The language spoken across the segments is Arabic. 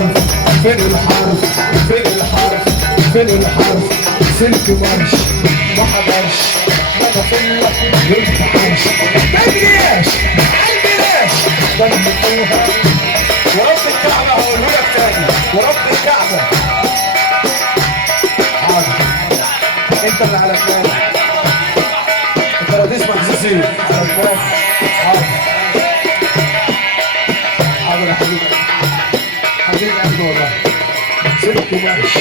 الحرف فين الحرف فين الحرف فين الحرف سلك مرش ما حضرش ما دخلك ينفعش ما جرياش عالبلاش ضمتوها ورب الكعبة هقوله لك تاني ورب الكعبة حاضر انت اللي على دماغك انت لو تسمع حساسية على دماغك حاضر حاضر يا حبيبي حبيبي قلبي والله سلك مرش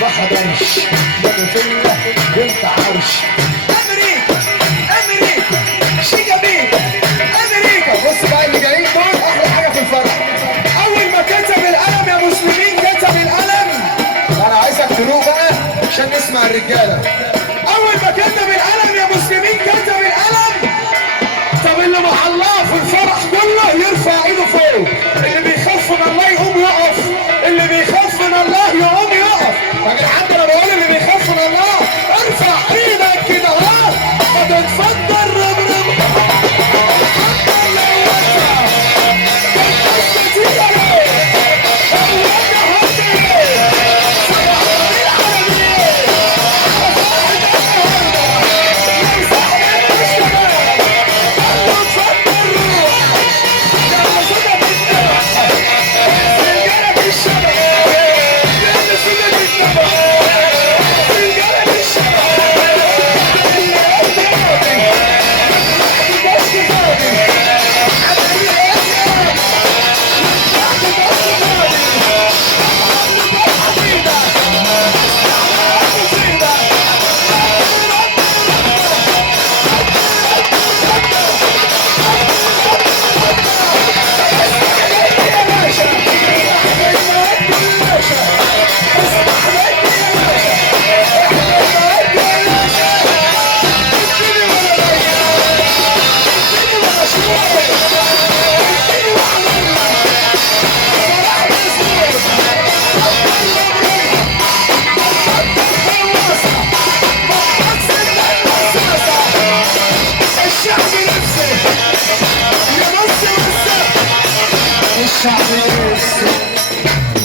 ما حضرش ما دخلك ينفعش امريكا امريكا شيكا بيكا امريكا بص بقى اللي جايين دول احلى حاجه في الفرح اول ما كتب القلم يا مسلمين كتب القلم انا عايزك تروح بقى عشان نسمع الرجاله اول ما كتب القلم يا مسلمين كتب القلم طب اللي مع الله في الفرح كله يرفع ايده فوق اللي بيخاف من الله يقوم يقف اللي بيخاف من الله يقوم يقف يا جدعان انا بقول اللي بيخاف من الله ارفع ايدك كده اهو ما تتفضل رمرم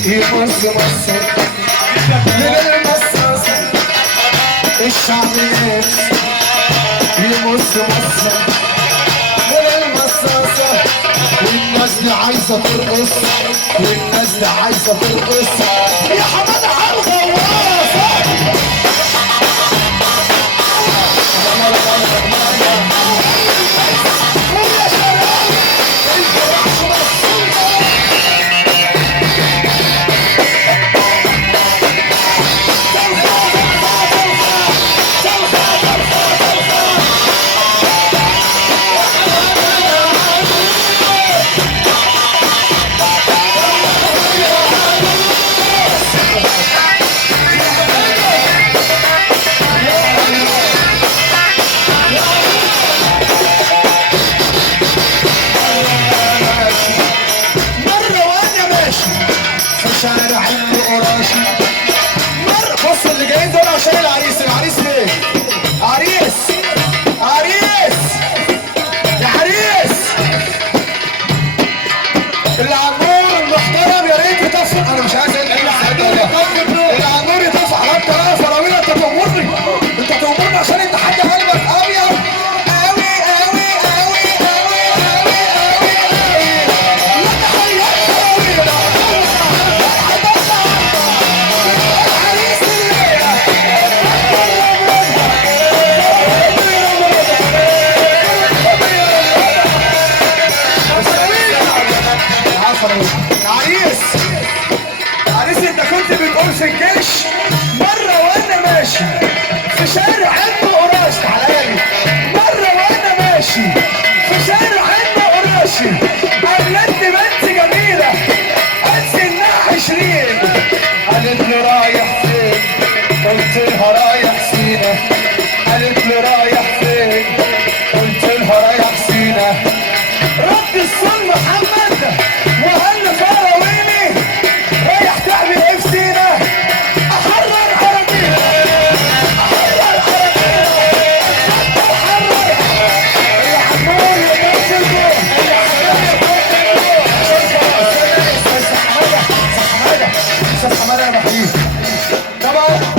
يمص مصر من المصاصة الشعب يمص مصر من المصاصة والناس دي عايزة ترقص والناس دي عايزة ترقص يا حمادة على الغواصة شارع القراشي بص اللي جايين دول عشان العريس العريس فين؟ عريس عريس يا عريس اللي على النور المحترم يا ريت يطفي انا مش عايز اللي على النور يطفي على الطريقه فراويل انت تأمرني انت تأمرني عشان انت حد قلبك ابيض عريس عريس انت كنت بتقول في الجيش مرة وانا ماشي في شارع ابن قراش تعالى مرة وانا ماشي في شارع ابن قراشي قابلتني بنت جميلة قالت انها 20 قالت لي رايح فين؟ قلت لها رايح سينا قالت لي رايح فين؟ قلت لها رايح سينا رد الصول محمد وقال لي فراويلي رايح تعمل ايه في سينا؟ احرر انا بحييك. طبعا